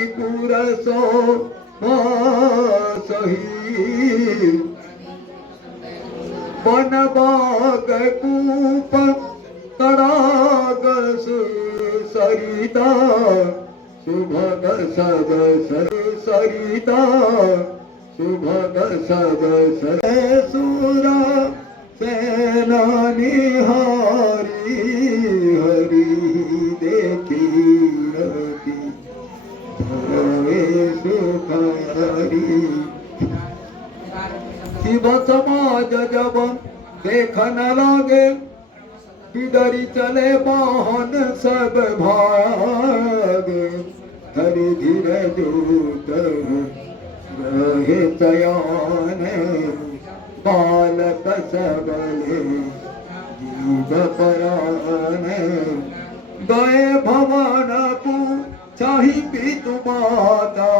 काशीपुर सो सही वन बाग कूप तड़ाग सरिता सुभग सब सरिता सुभग सब सुरा सेनानी हारी हरि देखी रति सुखारी शिव समाज जब देखन लगे किधरी चले वाहन सब भागे धरि धीरे दूत रहे चयन बालक सबले जीव परान गए भवन पूछहि पितु माता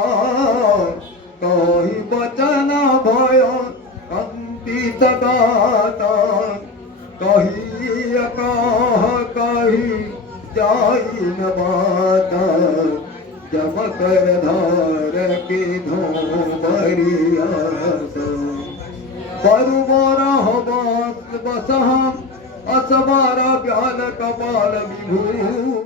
कहि वचन भय कंपित गाता कही अकाह कही जाई न माता जम कर धार के धोबरिया परुवारा बस बसहम असबारा ब्याल कपाल विभू